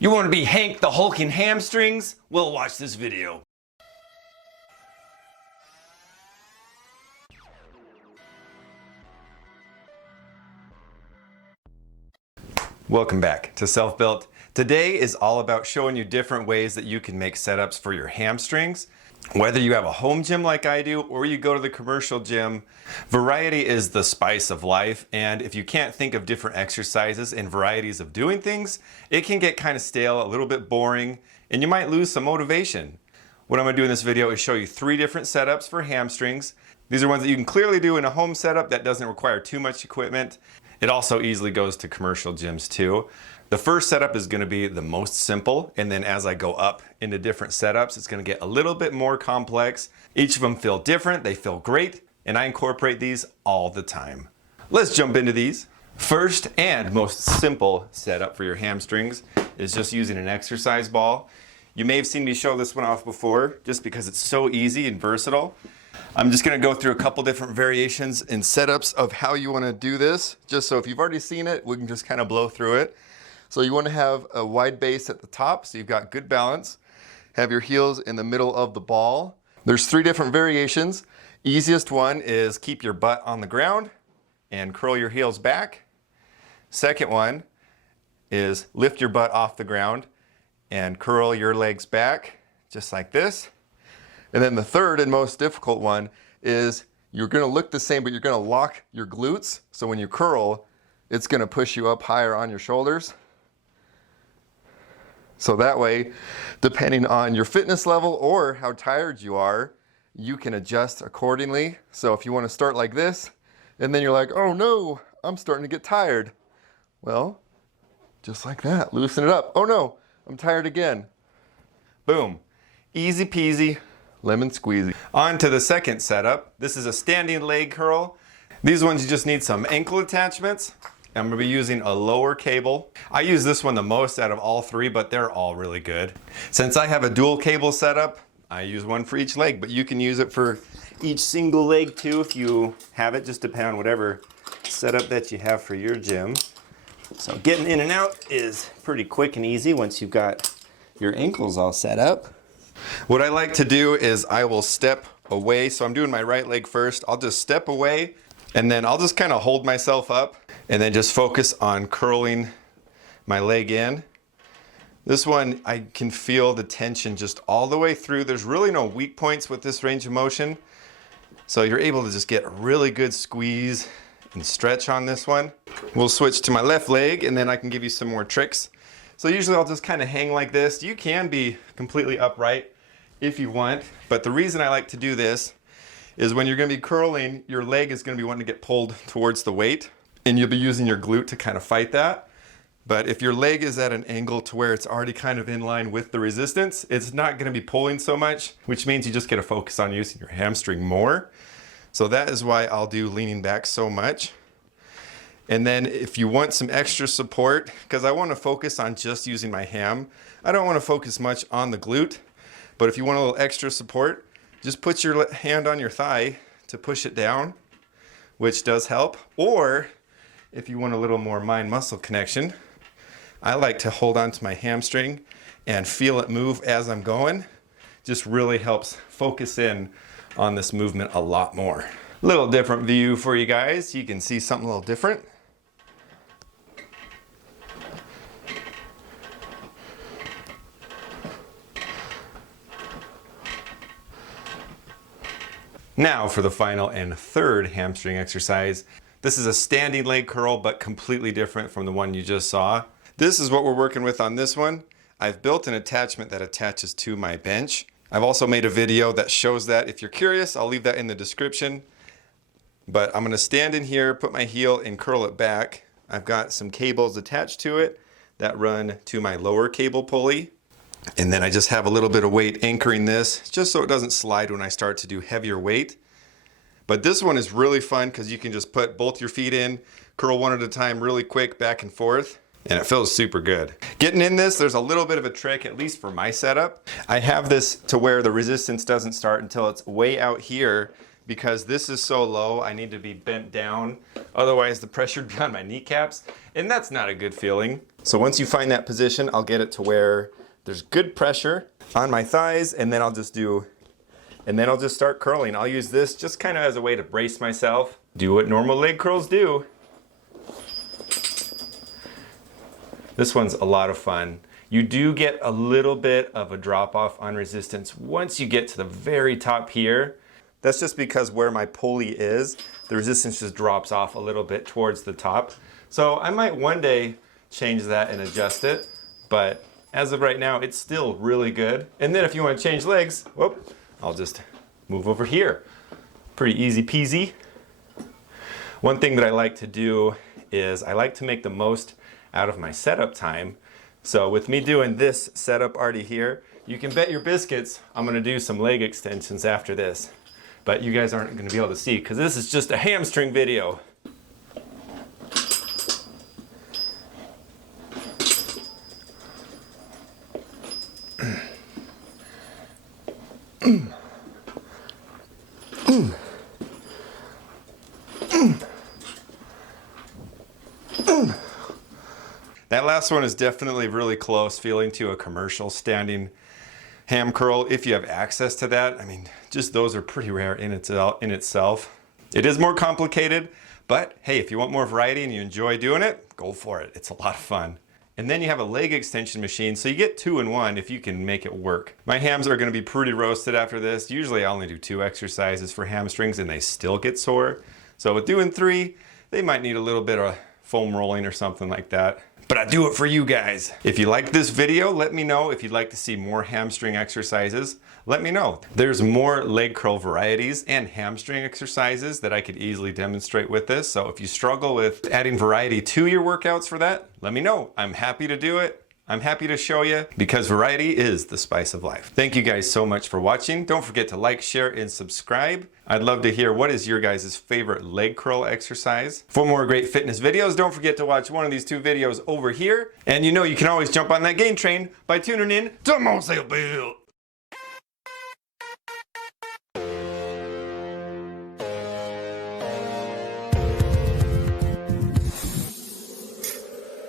You want to be Hank the Hulk in hamstrings? Well, watch this video. Welcome back to Self-Built. Today is all about showing you different ways that you can make setups for your hamstrings. Whether you have a home gym like I do or you go to the commercial gym, variety is the spice of life, and if you can't think of different exercises and varieties of doing things, it can get kind of stale, a little bit boring, and you might lose some motivation. What I'm going to do in this video is show you 3 different setups for hamstrings. These are ones that you can clearly do in a home setup that doesn't require too much equipment. It also easily goes to commercial gyms too. The first setup is going to be the most simple, and then as I go up into different setups, it's going to get a little bit more complex. Each of them feel different, they feel great, and I incorporate these all the time. Let's jump into these. First and most simple setup for your hamstrings is just using an exercise ball. You may have seen me show this one off before just because it's so easy and versatile. I'm just going to go through a couple different variations and setups of how you want to do this, just so if you've already seen it, we can just kind of blow through it. So you want to have a wide base at the top so you've got good balance. Have your heels in the middle of the ball. There's 3 different variations. Easiest one is keep your butt on the ground and curl your heels back. Second one is lift your butt off the ground and curl your legs back, just like this. And then the third and most difficult one is you're going to look the same, but you're going to lock your glutes. So when you curl, it's going to push you up higher on your shoulders. So that way, depending on your fitness level or how tired you are, you can adjust accordingly. So if you want to start like this, and then you're like, oh no, I'm starting to get tired. Well, just like that, loosen it up. Oh no, I'm tired again. Boom, easy peasy, lemon squeezy. On to the second setup. This is a standing leg curl. These ones you just need some ankle attachments. I'm going to be using a lower cable. I use this one the most out of all 3, but they're all really good. Since I have a dual cable setup, I use one for each leg, but you can use it for each single leg too if you have it, just depending on whatever setup that you have for your gym. So getting in and out is pretty quick and easy once you've got your ankles all set up. What I like to do is I will step away. So I'm doing my right leg first. I'll just step away and then I'll just kind of hold myself up and then just focus on curling my leg in. This one, I can feel the tension just all the way through. There's really no weak points with this range of motion. So you're able to just get a really good squeeze and stretch on this one. We'll switch to my left leg and then I can give you some more tricks. So usually I'll just kind of hang like this. You can be completely upright if you want, but the reason I like to do this is when you're going to be curling, your leg is going to be wanting to get pulled towards the weight, and you'll be using your glute to kind of fight that. But if your leg is at an angle to where it's already kind of in line with the resistance, it's not going to be pulling so much, which means you just get to focus on using your hamstring more. So that is why I'll do leaning back so much. And then if you want some extra support, because I want to focus on just using my ham, I don't want to focus much on the glute, but if you want a little extra support, just put your hand on your thigh to push it down, which does help. Or if you want a little more mind-muscle connection, I like to hold on to my hamstring and feel it move as I'm going. Just really helps focus in on this movement a lot more. Little different view for you guys. You can see something a little different. Now for the final and third hamstring exercise. This is a standing leg curl, but completely different from the one you just saw. This is what we're working with on this one. I've built an attachment that attaches to my bench. I've also made a video that shows that. If you're curious, I'll leave that in the description. But I'm going to stand in here, put my heel and curl it back. I've got some cables attached to it that run to my lower cable pulley. And then I just have a little bit of weight anchoring this just so it doesn't slide when I start to do heavier weight. But this one is really fun because you can just put both your feet in, curl one at a time really quick back and forth, and it feels super good. Getting in this, there's a little bit of a trick, at least for my setup. I have this to where the resistance doesn't start until it's way out here because this is so low, I need to be bent down. Otherwise the pressure would be on my kneecaps, and that's not a good feeling. So once you find that position, I'll get it to where there's good pressure on my thighs, and then I'll just start curling. I'll use this just kind of as a way to brace myself. Do what normal leg curls do. This one's a lot of fun. You do get a little bit of a drop off on resistance once you get to the very top here. That's just because where my pulley is, the resistance just drops off a little bit towards the top. So I might one day change that and adjust it, but as of right now, it's still really good. And then if you want to change legs, whoop, I'll just move over here. Pretty easy peasy. One thing that I like to do is I like to make the most out of my setup time. So with me doing this setup already here, you can bet your biscuits I'm gonna do some leg extensions after this. But you guys aren't gonna be able to see because this is just a hamstring video. That last one is definitely really close feeling to a commercial standing ham curl if you have access to that. I mean, just those are pretty rare in itself. It is more complicated, but hey, if you want more variety and you enjoy doing it, go for it. It's a lot of fun. And then you have a leg extension machine, so you get 2 in 1 if you can make it work. My hams are gonna be pretty roasted after this. Usually I only do 2 exercises for hamstrings and they still get sore. So with doing 3, they might need a little bit of foam rolling or something like that. But I do it for you guys. If you like this video, let me know. If you'd like to see more hamstring exercises, let me know. There's more leg curl varieties and hamstring exercises that I could easily demonstrate with this. So if you struggle with adding variety to your workouts for that, let me know. I'm happy to do it. I'm happy to show you because variety is the spice of life. Thank you guys so much for watching. Don't forget to like, share, and subscribe. I'd love to hear what is your guys' favorite leg curl exercise. For more great fitness videos, don't forget to watch one of these 2 videos over here. And you know you can always jump on that game train by tuning in to Mo Sale Bill.